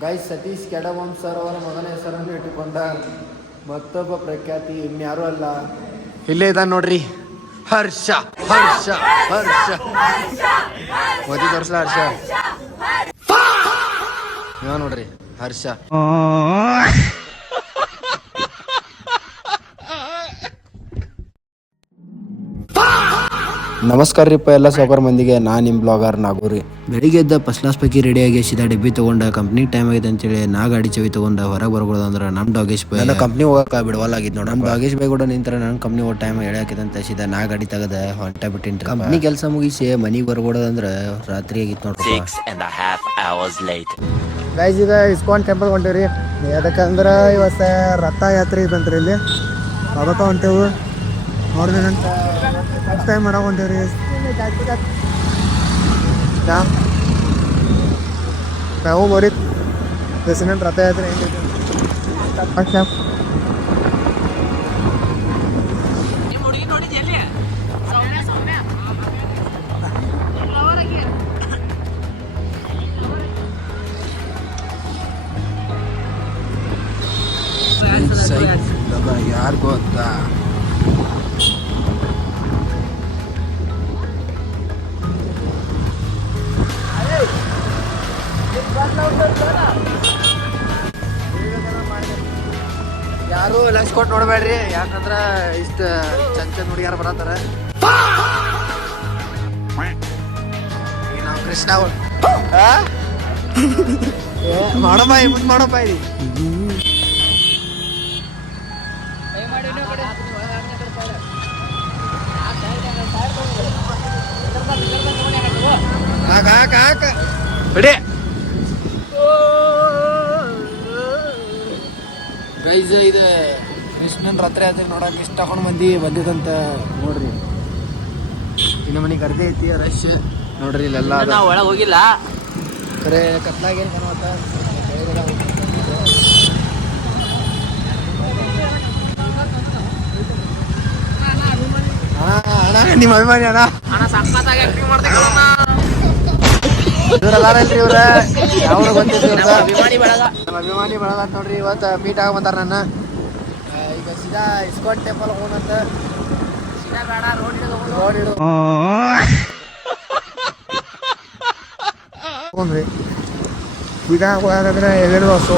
Guys Satish ಕೆಡಬೊಮ್ಮ sir ಅವರ ಮಗನ ಹೆಸರನ್ನು ಇಟ್ಟುಕೊಂಡ ಮತ್ತೊಬ್ಬ ಪ್ರಖ್ಯಾತಿ ಇನ್ಯಾರೂ ಅಲ್ಲ, ಇಲ್ಲೇ ಇದ್ದಾನೆ ನೋಡ್ರಿ, ಹರ್ಷ ಹರ್ಷ ಹರ್ಷ. ಮೋದಿ ತೋರಿಸ್ಲ ಹರ್ಷ ಇವ ನೋಡ್ರಿ ಹರ್ಷ. ನಮಸ್ಕಾರ ರೀಪ್ಪ ಎಲ್ಲ ಸಾವುಕಾರ ಮಂದಿಗೆ, ನಾನು ನಿಮ್ಮ ಬ್ಲಾಗರ್ ನಾಗೂರಿ. ಬೆಳಿಗ್ಗೆ ಎದ್ದ ಫಸ್ಟ್ ಕ್ಲಾಸ್ ಪೈಕಿ ರೆಡಿಯಾಗಿ ಸೀದಾ ಡಬ್ಬಿ ತೊಗೊಂಡ ಕಂಪ್ನಿ ಟೈಮ್ ಆಗಿದೆ ಅಂತೇಳಿ ನಾ ಗಾಡಿ ಚವಿ ತೊಗೊಂಡ ಹೊರಗೆ ಬರ್ಬೋದು ಅಂದ್ರೆ ನಮ್ಮ ಡಾಗೇಶ್ ಬೈ ನನ್ನ ಕಂಪ್ನಿ ಹೋಗಕ್ಕೆ ಬಿಡವಲ್ಲಾಗಿದ್ದು ನೋಡಿ. ನಮ್ಮ ಡಾಗೇಶ್ ಬೈ ಕೂಡ ನಿಂತರ ನನ್ನ ಕಂಪ್ನಿ ಹೋಗೋ ಟೈಮ್ ಹೇಳಾಕಿದೆ ಅಂತ ಸೀದಾ ನಾ ಗಾಡಿ ತೆಗೆದ ಹೊಂಟ ಬಿಟ್ಟಿನಿ. ಕಂಪ್ನಿ ಕೆಲಸ ಮುಗಿಸಿ ಮನೆಗೆ ಬರ್ಬೋದಂದ್ರೆ ರಾತ್ರಿ ಆಗಿತ್ತು ನೋಡ್ರಿ. ಗೈಸ್ ಈಗ ಇಸ್ಕಾನ್ ಟೆಂಪಲ್ ಹೊಂಟೇವ್ರಿ. ಯಾಕಂದ್ರೆ ಇವತ್ತು ರಥಯಾತ್ರೆ ಬಂತ್ರಿ ಇಲ್ಲಿ, ಅದಕ್ಕೆ ಹೊಂಟೇವು ನೋಡ್ದೇನಂತ ಟೈಮ್ ಮಾಡೋ ಹೊಂಟೇವ್ರಿ. ನಾವು ಬರೀ ಪ್ರೆಸಿಡೆಂಟ್ ರಥಯಾತ್ರೆ ಯಾರು ಗೊತ್ತಾ ಯಾರು ಲಂಚ್ ಕೊಟ್ಟು ನೋಡ್ಬೇಡ್ರಿ, ಯಾಕಂದ್ರ ಇಷ್ಟ ಚಂದ ಹುಡುಗಿಯಾರ ಬರತ್ತಾರ. ನಾವು ಕೃಷ್ಣ ಮಾಡಪ್ಪ ಮುಂದೆ ಮಾಡಪ್ಪ ಇಲ್ಲಿ ಬಿಡಿ. ಗೈಸ್ ಇದು ಕೃಷ್ಣನ್ ರಥಯಾತ್ರೆ ನೋಡಕ್ ಇಷ್ಟ ತಗೊಂಡು ಬಂದಿದಂತ ನೋಡ್ರಿ. ಇನ್ನು ಮನೆ ಕರ್ದೆ ಐತಿ ರಶ್ ನೋಡ್ರಿ. ಇಲ್ಲೆಲ್ಲ ಒಳಗೆ ಹೋಗಿಲ್ಲ, ಖರೆ ಕತ್ಲಾಗೇನು ಕಾಣುತ್ತ. ಅಣ್ಣ ನಿಮ್ಮ ಅಭಿಮಾನಿ ಅಣ್ಣ ಇವರಲ್ಲಾರಲ್ರಿ ಇವ್ರ ಯಾವ ಗೊತ್ತಿದ್ರು ನಮ್ಮ ಅಭಿಮಾನಿ ಬಳಗ ಅಂತ ನೋಡ್ರಿ. ಇವತ್ತು ಮೀಟ್ ಆಗ ಬಂದಾರ ನನ್ನ. ಈಗ ಸೀದಾ ಇಸ್ಕಾನ್ ಟೆಂಪಲ್ ಹೋಗೋಣಂತ. ರೋಡ್ ಇಡು ಹೋಗ್ರಿ. ಈಗ ಹೋಗಾದ್ರೆ ಎರಡು ವರ್ಷ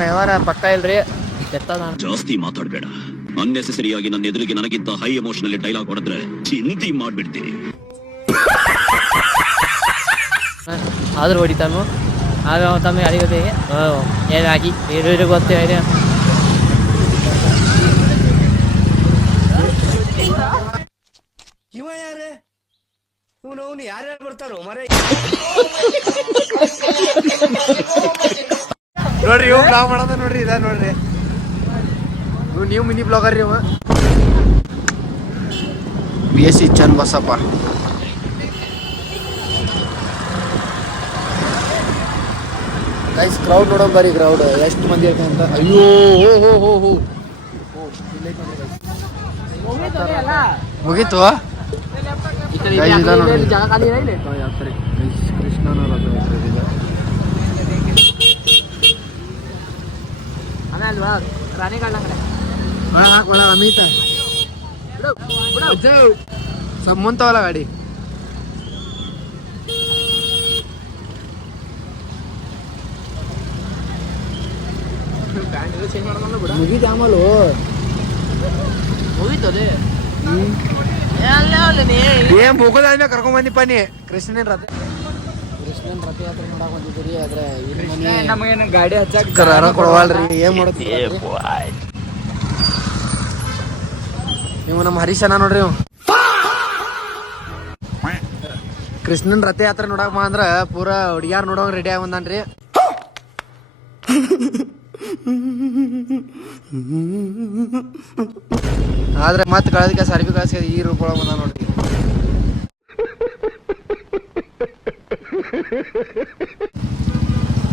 ವ್ಯವಹಾರ ಪಕ್ಕ ಇಲ್ರಿ. ಜಾಸ್ತಿ ಮಾತಾಡ್ಬೇಡ. ಅನ್ನೆಸೆಸರಿಯಾಗಿ ನನ್ನ ಎದುರಿಗೆ ನನಗಿಂತ ಹೈ ಎಮೋಷನಲ್ ಡೈಲಾಗ್ ಹೊಡೆದ್ರೆ ಚಿಂತೆ ಮಾಡ್ಬಿಡ್ತೀನಿ. ಆದ್ರೂ ಹೊಡಿತಾನು ಆಗ ತಮ್ಮ ಅಡಿಗತೆ ಏನಾಗಿ ಬೇರೆ ಗೊತ್ತೇ ಇದೆ. ಇವ ಯಾರೇ ಇವನು ಯಾರ್ಯಾರು ಬರ್ತಾರೋ ಮರೆ ನೋಡ್ರಿ. ಇವ್ ಬ್ಲಾಗ್ ಮಾಡೋದ ನೋಡ್ರಿ, ಇದ ನೋಡ್ರಿ. ನೀವು ಮಿನಿ ಬ್ಲಾಗರ್ ರೀ. ಅವ BSc ಚನ್ ಬಸಪ್ಪ. ಗೈಸ್ ಕ್ರೌಡ್ ನೋಡೋಣ ಬರ್ರಿ. ಕ್ರೌಡ್ ಎಷ್ಟು ಮಂದಿ ಐತೆ ಅಂತ. ಅಯ್ಯೋ ಮುಗೀತು. ಕೃಷ್ಣನ ಒಳ ಅಮಿತ ಮುಂತವಲ್ಲ ಗಾಡಿ. ಮುಗೀತು ಆಮಲು ಮುಗೀತದೆ. ಏನ್ ಮುಗೋದಾದ್ಮೇಲೆ ಕರ್ಕೊಂಡ್ ಬಂದಿಪ್ಪ ನೀ. ಕೃಷ್ಣನ್ ರಥಯಾತ್ರೆ ನೋಡಕ್ ಬಂದಿದ್ದೀರಿ. ಆದ್ರೆ ನಮಗೇನು ಗಾಡಿ ಹಚ್ಚಾಕ ಕೊಡವಲ್ರಿ. ಏನ್ ಮಾಡುತ್ತೀರಿ ನೀವು? ನಮ್ಮ ಹರೀಶನ ನೋಡ್ರಿ. ಕೃಷ್ಣನ್ ರಥಯಾತ್ರೆ ನೋಡಕ್ ಬಾ ಅಂದ್ರ ಪೂರಾ ಹುಡುಗ್ಯಾರ ನೋಡೋಂಗ್ ರೆಡಿ ಆಗಿ ಬಂದಾನ್ರಿ. ಆದ್ರೆ ಮತ್ ಕಳೆದಕ್ಕೆ ಸರ್ವಿ ಕಳ್ಸ ಈ ರೂಪ ಬಂದ ನೋಡ್ರಿ.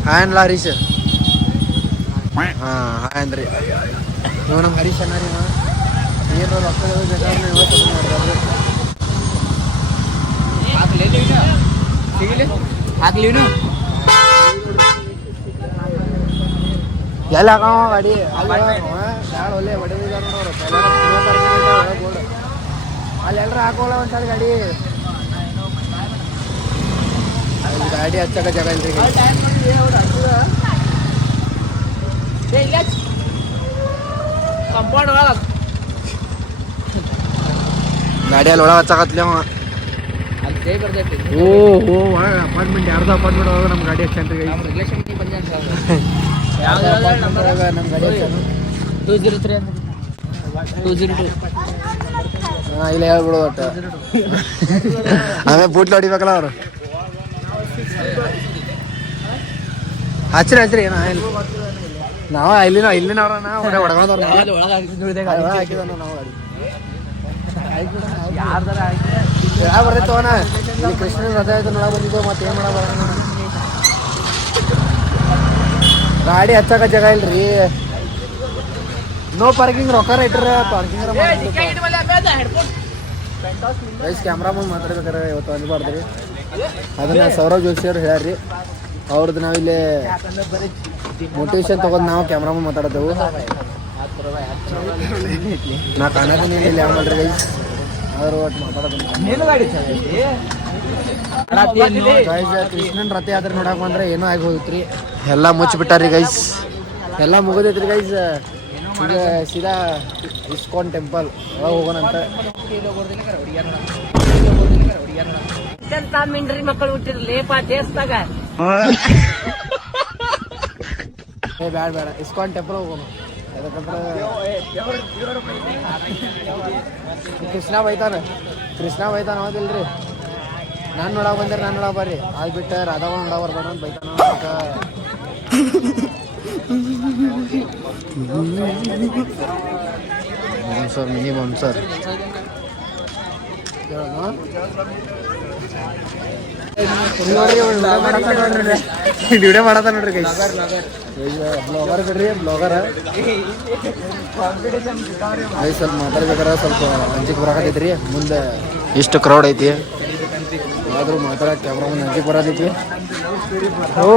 ಹಾಯ್ ಅನ್ಲ ಹರೀಶ್. ಹಾ ಹಾಯ್ ಅಂದ್ರಿ. ನೀವು ನಮ್ಮ ಹರೀಶ್ ಅನ್ನ ರೀ. ಏನು ರೊಕ್ಕ ಬೇಕಾದ್ರೆ ಇವತ್ತು ಮಾಡ್ರಿ. ಹಾಕ್ಲಿನು ಎಲ್ಲ ಹಾಕವ ಗಾಡಿ ಯಾರು ಒಳ್ಳೆ ಹೊಡೆದಿದ್ದಾರೆ ನೋಡು ಅಲ್ಲಿ ಎಲ್ಲರೂ ಹಾಕೋಲ್ಲ ಒಂದ್ಸಲ ಗಾಡಿ ಅಲ್ಲಿ ಗಾಡಿ ಹಚ್ಚಕ ಜಾಗ ಇಲ್ರಿ ಕಂಪೌಂಡ್ ಗಾಡಿಯಲ್ಲಿ ಒಳಗೆ ಹಚ್ಚಕತ್ಲಿ ಅವ ಅಲ್ಲಿ ಜೈ ಬರ್ತೈತಿ ಓ ಅಪಾರ್ಟ್ಮೆಂಟ್ ಯಾರ್ದು ಅಪಾರ್ಟ್ಮೆಂಟ್ ಒಳಗೆ ನಮ್ಮ ಗಾಡಿ ಹಚ್ಚನ್ರಿ ನಮ್ಮ ರಿಲೇಷನ್ ಬಂದ ನಮ್ಮ ಗಾಡಿ ಹಚ್ಚನು 203 202 ಹಾಂ ಇಲ್ಲ ಹೇಳ್ಬಿಡು ಒಟ್ಟು ಆಮೇಲೆ ಬೂಟ್ಲು ಹೊಡಿಬೇಕಲ್ಲ ಅವರು ಹಚ್ಚಿರಿ ಏನೋ ನಾವು ಇಲ್ಲಿನವ್ರ ನಾವು ಹೊಡ್ಕೊಂಡವ್ರು ಹಾಕಿದ ನಾವು ಗಾಡಿ ಯಾವ ಬರ್ತೈತೆ ಅವನ ಇಲ್ಲಿ ಕೃಷ್ಣನ ರಥ ಆಯ್ತು ನೋಡ ಬಂದಿದ್ದು ಮತ್ತೆ ಏನು ಮಾಡ ಗಾಡಿ ಹಚ್ಚಕ ಜಾಗ ಇಲ್ರಿ ನೋ ಪಾರ್ಕಿಂಗ್ ರೊಕ್ಕ ಇಟ್ರ ಪಾರ್ಕಿಂಗ್ ಕ್ಯಾಮ್ರಾ ಮುಂದೆ ಮಾತಾಡ್ಬೇಕಾರೆ ಇವತ್ತು ಅಂದ್ಬಾರ್ದ್ರಿ ಅದನ್ನ ಸೌರವ್ ಜೋಶಿ ಅವ್ರು ಹೇಳ್ಯಾರ್ರಿ ಅವ್ರದ್ದು ನಾವಿಲ್ಲಿ ಮೋಟಿವೇಶನ್ ತಗೊಂಡು ನಾವು ಕ್ಯಾಮ್ರಾ ಮುಂದೆ ಮಾತಾಡ್ತೇವೆ ನಾ ಕಾಣತೀನಿ ಇಲ್ಲಿ ಯಾವ ಮಾಡ್ರಿ ಗೈಸ್ ಆದ್ರೂ ಒಟ್ಟು ಮಾತಾಡೋದು ಕೃಷ್ಣನ್ ರಥ ಯಾತ್ರೆ ನೋಡಕ್ ಬಂದ್ರೆ ಏನೋ ಆಗಿ ಹೋಗಿತ್ರಿ ಎಲ್ಲ ಮುಚ್ಚಿಬಿಟ್ಟಾರಿ ಗೈಸ್ ಎಲ್ಲ ಮುಗಿದೈತ್ರಿ ಗೈಸ್ ಈಗ ಸೀದಾ ಇಸ್ಕಾನ್ ಟೆಂಪಲ್ ಒಳಗೆ ಹೋಗೋಣಂತ ಮಿಂಡ್ರಿ ಮಕ್ಕಳು ಹುಟ್ಟಿರ್ಲೇಪ ದೇಶದಾಗ ಬೇಡ ಇಸ್ಕಾನ್ ಟೆಂಪಲ್ ಹೋಗೋಣ ಯಾಕಂದ್ರೆ ಕೃಷ್ಣ ಬೈತಾನ ಹೌದಿಲ್ರಿ ನಾನು ನೋಡಕ್ ಬಂದ್ರೆ ನಾನು ನೋಡಕ್ ಬರ್ರಿ ಅದು ಬಿಟ್ಟು ರಾಧಾವ ನೋಡಕ್ ಬರ್ಬೇಡ ಅಂತ ಬೈತಾನ ಸರ್ ಮಿನಿಮಮ್ ಸರ್ ವಿಡಿಯೋ ಮಾಡತ್ತ ನೋಡ್ರಿ ಗೈಸ್ ಬ್ಲಾಗರ್ ಬಿಡ್ರಿ ಬ್ಲಾಗರ್ ಸ್ವಲ್ಪ ಮಾತಾಡ್ಬೇಕಾರೆ ಸ್ವಲ್ಪ ಅಂಜಿಕೆ ಬರಾಕತ್ತೈತ್ರಿ ಮುಂದೆ ಇಷ್ಟು ಕ್ರೌಡ್ ಐತಿ ಆದ್ರೂ ಮಾತಾಡಕ್ ಕ್ಯಾಮ್ರಾ ಮುಂದೆ ಅಂಜಿಕೆ ಬರತೈತಿ ಓ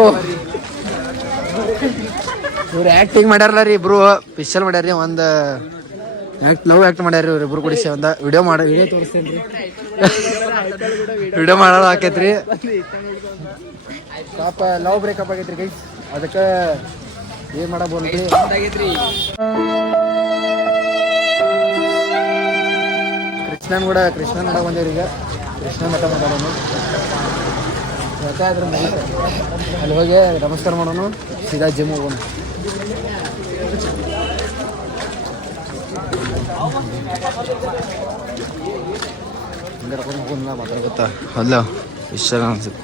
ಇವ್ರು ಆ್ಯಕ್ಟಿಂಗ್ ಮಾಡ್ಯಾರಲ್ಲ ರೀ ಇಬ್ರು ಪಿಕ್ಚರ್ ಮಾಡ್ಯಾರ್ರಿ ಒಂದು ಲವ್ ಆ್ಯಕ್ಟ್ ಮಾಡ್ಯಾರ ಇವ್ರು ಇಬ್ರು ಕೂಡಿಸಿ ಒಂದು ವಿಡಿಯೋ ತೋರಿಸ್ತೇನೆ ರೀ ವಿಡಿಯೋ ಮಾಡೋದು ಹಾಕೈತ್ರಿ ಪಾಪ ಲವ್ ಬ್ರೇಕಪ್ ಆಗೈತ್ರಿ ಗೈಸ್ ಅದಕ್ಕೆ ಏನ್ ಮಾಡಬೋದ್ರಿ ಕೃಷ್ಣನ್ ನೋಡ ಬಂದೇವ್ರಿ ಈಗ ಕೃಷ್ಣನ್ ಮಠ ಮಾತಾಡೋನು ಅದ್ರ ಅಲ್ಲಿ ಹೋಗಿ ನಮಸ್ಕಾರ ಮಾಡೋನು ಸೀದಾ ಜಿಮ್ ಹೋಗೋಣ ಮಾತಾಡ್ಕೊತಾ ಅಲ್ಲ ಇಷ್ಟ ಅನ್ಸುತ್ತೆ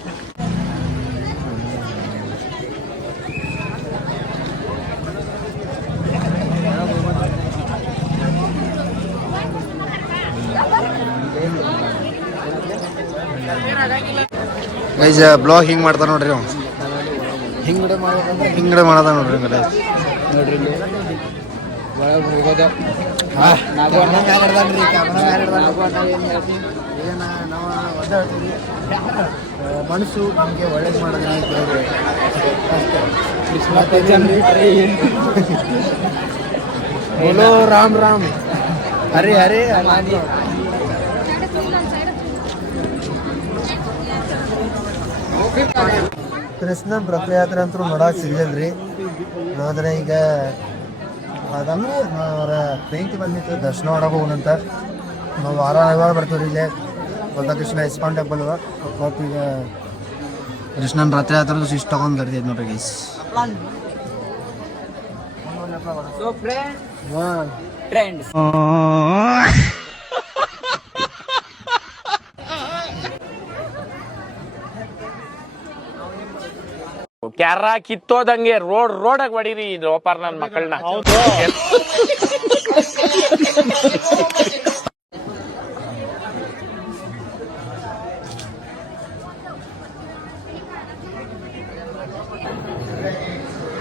ಗೈಸ್ ಬ್ಲಾಗ್ ಹಿಂಗೆ ಮಾಡ್ತಾನೆ ನೋಡ್ರಿ ಅವ್ನು ಹಿಂಗಡೆ ಮಾಡದ ನೋಡ್ರಿ ನೋಡ್ರಿ ಮನಸ್ಸು ನಮಗೆ ಒಳ್ಳೇದು ಮಾಡೋದು ಬೋಲೋ ರಾಮ್ ರಾಮ್ ಹರಿ ಹರಿ ಕೃಷ್ಣನ್ ರಥಯಾತ್ರೆ ಅಂತೂ ನೋಡಕ್ ಸಿಗಲ್ರಿ ನೋಡಿದ್ರೆ ಈಗ ಅದನ್ನು ಅವರ ಬೆಂಕಿ ಬಂದಿತ್ತು ದರ್ಶನ ಮಾಡಕ್ಕೆ ಹೋಗೋಣಂತ ನಾವು ವಾರ ಬರ್ತೀವಿ ಇಲ್ಲೇ ಕೃಷ್ಣ ಇಸ್ಕಾನ್ ಟೆಂಪಲ್ ಮತ್ತು ಈಗ ಕೃಷ್ಣನ್ ರಥಯಾತ್ರೆ ಇಷ್ಟು ತಗೊಂಡ್ ಬರ್ತೀವಿ ನೋಡ್ರಿ ಗೈಸ್ ಫ್ರೆಂಡ್ಸ್ ಕ್ಯಾರ ಕಿತ್ತೋದಂಗೆ ರೋಡಾಗ ಹೊಡೀರಿ ಲೋಪಾರ್ ನನ್ನ ಮಕ್ಕಳನ್ನ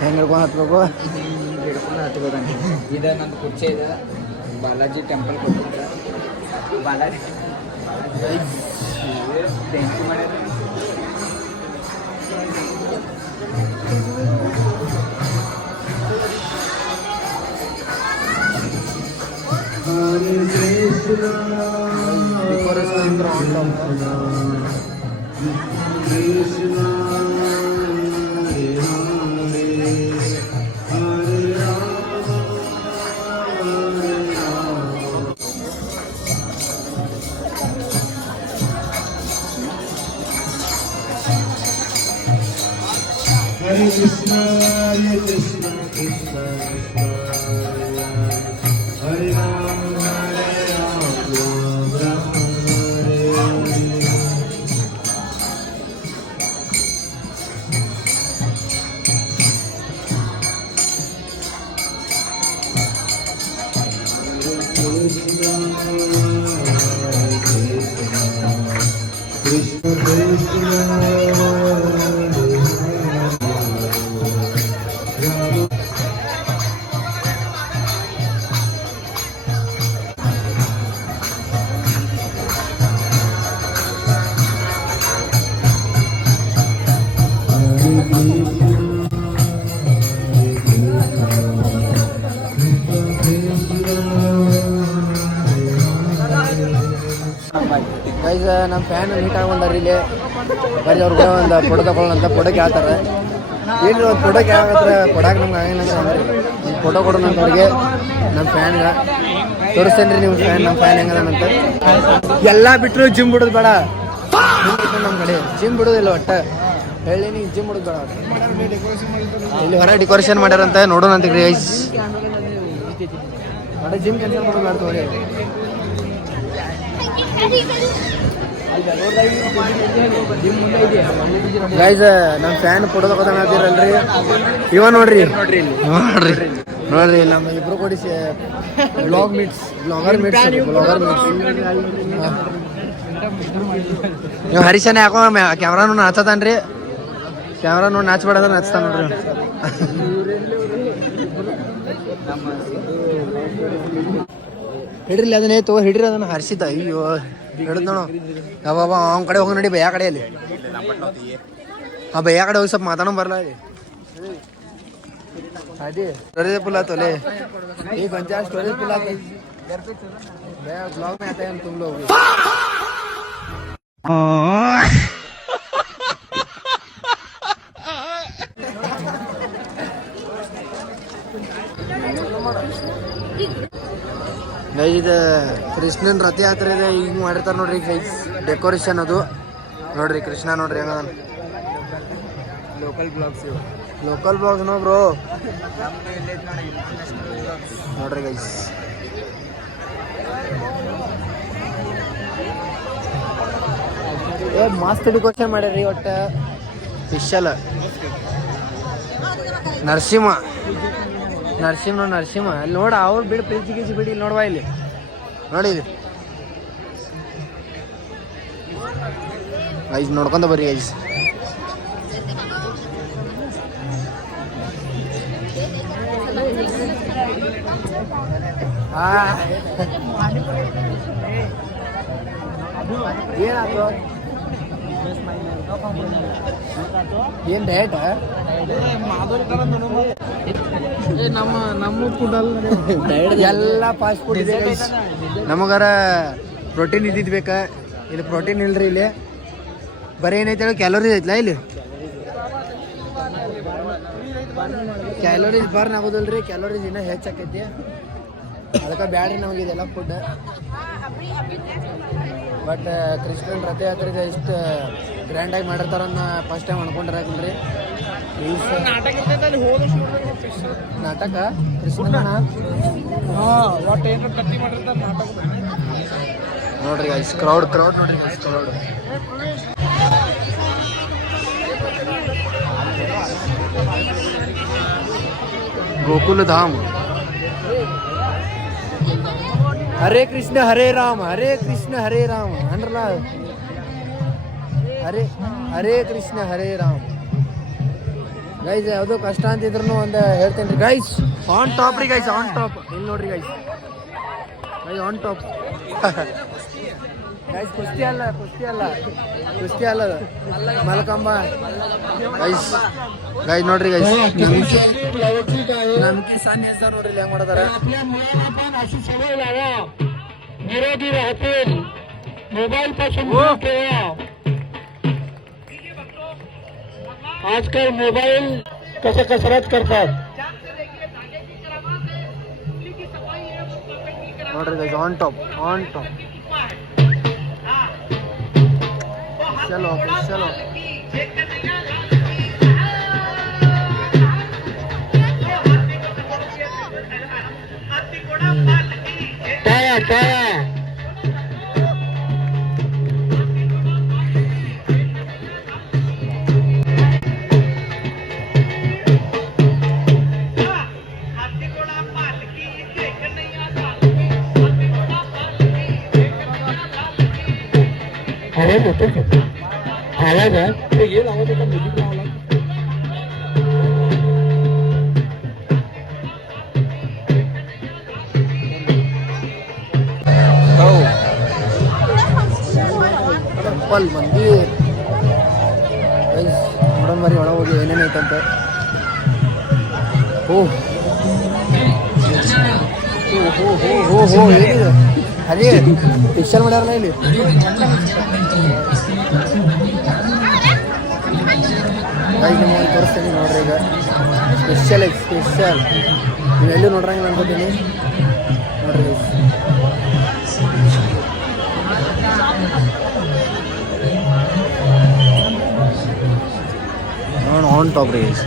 ಹೆಂಗ್ ಹಿಡ್ಕೊಂಡು ಹತ್ಬೇಕು ಹಿಡ್ಕೊಂಡು ಹತ್ಬೋದಂಗೆ ಇದು ನಂದು ಕುರ್ಚಿ ಇದೆ ಬಾಲಾಜಿ ಟೆಂಪಲ್ ಕೊಟ್ಟಿದ್ದ ಬಾಲಾಜಿ ಬೆಂಕಿ ಮಾಡಿದ್ರೆ ಗೈಸ್ ನಮ್ಮ ಫ್ಯಾನ್ ಮೀಟ್ ಆಗೊಂಡ್ರಿ ಇಲ್ಲಿ ಬರೀ ಅವ್ರಿಗೆ ಒಂದು ಫೋಟೋ ತಗೊಳ್ಳೋಂತ ಫೋಟೋ ಕೇಳ್ತಾರೆ ಏನ್ರಿ ಒಂದು ಫೋಟೋ ಕೇಳತ್ರ ಕೊಡಾಕ್ ನಮ್ಗೆ ಆಗಿಲ್ಲ ಅಂದ್ರೆ ಒಂದು ಫೋಟೋ ಕೊಡೋಣ ಅಂತ ಅವ್ರಿಗೆ ನಮ್ಮ ಫ್ಯಾನ್ಗೆ ತೋರಿಸ್ತೇನೆ ರೀ ನಿಮ್ಮ ಫ್ಯಾನ್ ನಮ್ಮ ಫ್ಯಾನ್ ಹೆಂಗದಂತ ಎಲ್ಲ ಬಿಟ್ಟರು ಜಿಮ್ ಬಿಡೋದು ಬೇಡ ನಮ್ಮ ಕಡೆ ಜಿಮ್ ಬಿಡೋದಿಲ್ಲ ಒಟ್ಟ ಹೇಳಿ ನೀವು ಜಿಮ್ ಬಿಡೋದು ಬೇಡ ಇಲ್ಲಿ ಹೊರ ಡೆಕೋರೇಷನ್ ಮಾಡ್ಯಾರಂತ ನೋಡೋಣ ಅಂತ ಗೈಸ್ ಒಟ್ಟ ಜಿಮ್ ಕ್ಯಾನ್ಸಲ್ ಮಾಡೋದು ಬೇಡ ತೋರಿ ಗೈಸ್ ನಮ್ಮ ಫ್ಯಾನ್ ಫೋಟೋ ತಗೋತಾನಲ್ರಿ ಇವ ನೋಡ್ರಿ ನಮ್ಮ ಇಬ್ರು ಕೊಡಿಸಿ ಬ್ಲಾಗರ್ ಮೀಟ್ಸ್ ನೀವು ಹರೀಶನ ಯಾಕೋ ಕ್ಯಾಮ್ರಾ ನೋಡಿ ನಾಚತಾನ್ರಿ ಕ್ಯಾಮ್ರಾ ನೋಡಿ ನಾಚ್ಬೇಡಂದ್ರೆ ನಾಚ್ತಾನ ನೋಡ್ರಿ ಹಿಡ್ರಿ ಅದನ್ನೇ ಹಿಡ್ರಿ ಅದನ್ನ ಹರ್ಸಿದ್ದ ಅಯ್ಯೋ ಹಿಡಿದ್ ನೋಡು ಯಾವಾಗ ಅವ್ನ ಕಡೆ ಹೋಗಿ ನೋಡಿ ಭಯ ಕಡೆಯಲ್ಲಿ ಭಯ ಕಡೆ ಹೋಗಿ ಸ್ವಲ್ಪ ಮಾತಾಡೋ ಬರಲ್ಲ ಅದೇ स्टोरेज फुल आता ले ये बंचा स्टोरेज फुल आता मैं ब्लॉग में आता है तुम लोग ಗೈಸ್ ಇದು ಕೃಷ್ಣನ ರಥಯಾತ್ರೆ ಇದೆ ಈಗ ಮಾಡಿರ್ತಾರೆ ನೋಡ್ರಿ ಗೈಸ್ ಡೆಕೋರೇಷನ್ ಅದು ನೋಡ್ರಿ ಕೃಷ್ಣ ನೋಡ್ರಿ ಹೆಂಗ ಲೋಕಲ್ ಬ್ಲಾಗ್ಸ್ ನೋ ಬ್ರೋ ನೋಡ್ರಿ ಗೈಸ್ ಮಸ್ತ್ ಡೆಕೋರೇಷನ್ ಮಾಡ್ಯಾರಿ ಒಟ್ಟ ಸ್ಪೆಷಲ್ ನರಸಿಂಹ ಅಲ್ಲಿ ನೋಡ ಅವ್ರು ಬಿಡಿ ಪ್ರೀತಿ ಗೀಚಿ ಬಿಡಿ ಇಲ್ಲಿ ನೋಡ್ವಾ ಇಲ್ಲಿ ನೋಡಿ ಗೈಸ್ ನೋಡ್ಕೊಂತ ಬರ್ರಿ ಗೈಸ್ ಏನಾಯ್ತು ಏನ್ ಡಯಟ್ ನಮ್ಮ ಫುಡ್ ಎಲ್ಲ ಫಾಸ್ಟ್ ಫುಡ್ ಇದೆ ನಮಗಾರ ಪ್ರೋಟೀನ್ ಇದ್ದಿದ್ ಬೇಕಾ ಇಲ್ಲಿ ಪ್ರೋಟೀನ್ ಇಲ್ರಿ ಇಲ್ಲಿ ಬರೀ ಏನೈತೆ ಹೇಳಿ ಕ್ಯಾಲೋರೀಸ್ ಐತ್ಲಾ ಇಲ್ಲಿ ಕ್ಯಾಲೋರೀಸ್ ಬರ್ನ್ ಆಗೋದಿಲ್ರಿ ಕ್ಯಾಲೋರೀಸ್ ಇನ್ನೂ ಹೆಚ್ಚಾಕೈತಿ ಅದಕ್ಕೆ ಬ್ಯಾಡ್ರಿ ನಮಗೆ ಇದೆಲ್ಲ ಫುಡ್ ಬಟ್ ಕೃಷ್ಣನ ರಥಯಾತ್ರೆಗೆ ಇಷ್ಟು ಗ್ರ್ಯಾಂಡಾಗಿ ಮಾಡಿರ್ತಾರನ್ನ ಫಸ್ಟ್ ಟೈಮ್ ಅನ್ಕೊಂಡಿರಾಕಿಲ್ರಿ ನಾಟಕ ಕೃಷ್ಣನ ನೋಡ್ರಿ ಗೈಸ್ ಕ್ರೌಡ್ ನೋಡ್ರಿ ಗೈಸ್ ಕ್ರೌಡ್ ಗೋಕುಲ ಧಾಮ್ ಹರೇ ಕೃಷ್ಣ ಹರೇ ರಾಮ ಅಂದ್ರಲ್ಲ ಹರೇ ಕೃಷ್ಣ ಹರೇ ರಾಮ್ ಗೈಸ್ ಯಾವುದೋ ಕಷ್ಟ ಅಂತಿದ್ರು ಒಂದು ಹೇಳ್ತೇನೆ ರೀ ಗೈಸ್ ಆನ್ ಟಾಪ್ ರೀ ಗೈಸ್ ಆನ್ ಟಾಪ್ ಇಲ್ಲಿ ನೋಡ್ರಿ ಗೈಸ್ ಆನ್ ಟಾಪ್ ಗೈಸ್ ಕುಸ್ತಿ ಅಲ್ಲ ಮಲ್ಕಂಬ ಗೈಸ್ ನೋಡ್ರಿ ಗೈಸ್ ನಮ್ಗೆ ಸಣ್ಣ ಹೆಸರು ನೋಡ್ರಿ ಹೆಂಗ್ ಮಾಡ್ತಾರ आजकाल मोबाईल कसं कसरत करतात. ನೋಡ್ರಿ ಗೈಸ್, ಆನ್ ಟಾಪ್ ಚಲೋ ಚಲೋ. टाळ्या टाळ्या. आवाज होतो का? आवाज आहे तो येईल. आवाज होता म्युझिक लावला. ಟೆಂಪಲ್ ಮಂದಿರ ಗೈಸ್, ನೋಡೋಣ ಬರ್ರಿ ಒಳಗೆ ಹೋಗಿ ಏನೇನೈತಂತೆ. ಓ ಏನಿದೆ ಅದೇ ಪಿಕ್ಚರ್ ಮಾಡ್ಯಾರಲ್ಲ ಇಲ್ಲಿ. ಗೈಸ್ ನಿಮ್ಗೆ ಒಂದು ತೋರಿಸ್ತೀನಿ ನೋಡ್ರಿ. ಈಗ ಸ್ಪೆಷಲ್ ನೀವು ಎಲ್ಲೂ ನೋಡ್ರಂಗಿಲ್ಲ ಅನ್ಕೋತೀನಿ. ನೋಡ್ರಿ ಗೈಸ್, ಆನ್ ಟಾಪ್ ರೀ ಗೈಸ್.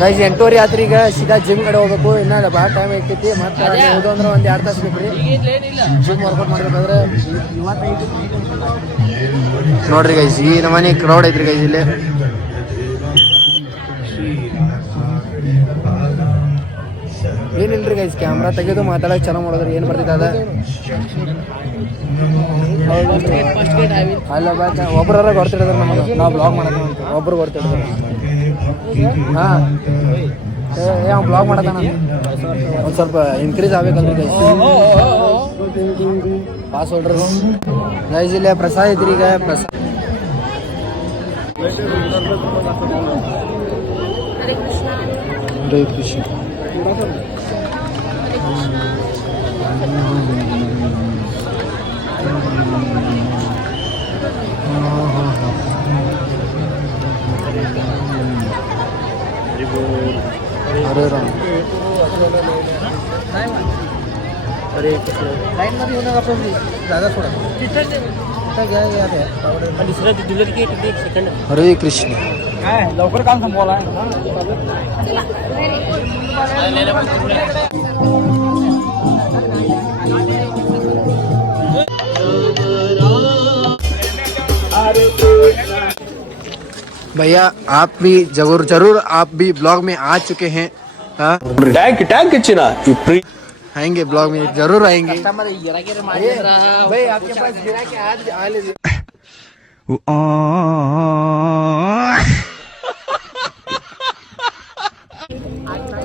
ಗೈಸ್ 8:30 ಆತ್ರಿ. ಈಗ ಸೀದಾ ಜಿಮ್ ಕಡೆ ಹೋಗ್ಬೇಕು. ಇನ್ನ ಭಾಳ ಟೈಮ್ ಐತೈತಿ. ಮತ್ತೆ ಹೋದು ಅಂದ್ರೆ ಒಂದು 2 ತಾಸು ಬೇಕ್ರಿ ಜಿಮ್ ವರ್ಕೌಟ್ ಮಾಡ್ಬೇಕಾದ್ರೆ. ನೋಡ್ರಿ ಗೈಸ್, ಈ ನಮ್ಮನೆ ಕ್ರೌಡ್ ಐತ್ರಿ ಗೈಸ್ ಇಲ್ಲಿ. ಏನಿಲ್ರಿ ಗೈಸ್, ಕ್ಯಾಮ್ರಾ ತೆಗೆದು ಮಾತಾಡೋಕೆ ಚೆನ್ನಾಗಿ ಮಾಡೋದ್ರಿ. ಏನು ಬರ್ತೈತೆ ಅದ ಅಲ್ಲ ಬಾಕ ಒಬ್ಬರ ಗೊತ್ತಿಡಿದ್ರೆ ನಮಗೆ ನಾವು ಬ್ಲಾಗ್ ಮಾಡೋದು ಅಂತ ಒಬ್ರು ಗೊತ್ತಿಡಿದ್ರು. ಹಾಂ ಅವ್ನು ಬ್ಲಾಗ್ ಮಾಡತಾನ. ಒಂದು ಸ್ವಲ್ಪ ಇನ್ಕ್ರೀಸ್ ಆಗ್ಬೇಕಲ್ರಿ ಗೈಸ್. ಪಾಸ್ ಹೊಡ್ರಿ ಗೈಸ್. ಇಲ್ಲೇ ಪ್ರಸಾದ್ ಐತ್ರಿ. ಈಗ ಪ್ರಸಾದ್ ಹರೇ ಕೃಷ್ಣ. हरे राम हरे कृष्ण. लाईन मध्ये येऊन आपण जागा सोडा. हरे कृष्ण. लवकर काम संपवला. भैया आप भी जरूर आप भी ब्लॉग में आ चुके हैं. हाँ आएंगे ब्लॉग में, जरूर आएंगे. भाई आपके पास गिरा के आज आ लीजिए.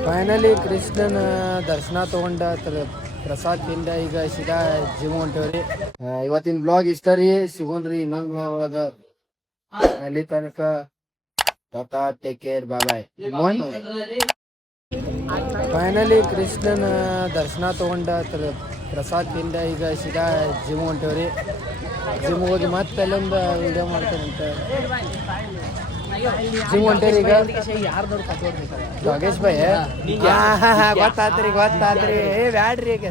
ಫೈನಲಿ ಕೃಷ್ಣನ ದರ್ಶನ ತಗೊಂಡ ಪ್ರಸಾದ್ ತಿಂದ ಈಗ ಸೀದಾ ಜಿಮ್ ಹೊಂಟೇವ್ರಿ. ಇವತ್ತಿನ ಬ್ಲಾಗ್ ಇಷ್ಟ ರೀ. ಸಿಗೋನ್ರಿ ಇನ್ನೊಂದು ಬ್ಲಾಗ್. ಅಲ್ಲಿ ತನಕ ಟಾಟಾ, ಟೇಕ್ ಕೇರ್, ಬಾಯ್ ಬಾಯ್. ಫೈನಲಿ ಕೃಷ್ಣನ ದರ್ಶನ ತಗೊಂಡ ಪ್ರಸಾದ್ ತಿಂದ ಈಗ ಸೀದಾ ಜಿಮ್ ಹೊಂಟೇವ್ರಿ. ಜಿಮ್ ಹೋಗಿ ಮತ್ತೆ ಅಲ್ಲೊಂದು ವಿಡಿಯೋ ಮಾಡ್ತೇನಂತ ಜಿಮ್ ಹೊಂಟೇರಿ. ಈಗ ಯೋಗೇಶ್ ಭಾಯ್ ಗೊತ್ತಾತ್ರಿ ಏ ಬ್ಯಾಡ್ರಿ. ಈಗ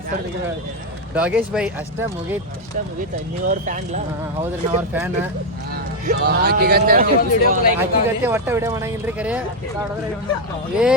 ಯೋಗೇಶ್ ಭಾಯ್ ಅಷ್ಟೇ ಮುಗೀತು. ನೀವು ಅವ್ರ ಫ್ಯಾನ್. ಹೌದ್ರಿ, ನಾವ್ ಅವ್ರ ಫ್ಯಾನ್. ಆಕಿಗತ್ತೆ ಒಟ್ಟ ವಿಡಿಯೋ ಮಾಡಂಗಿಲ್ರಿ ಕರೆ. ಏ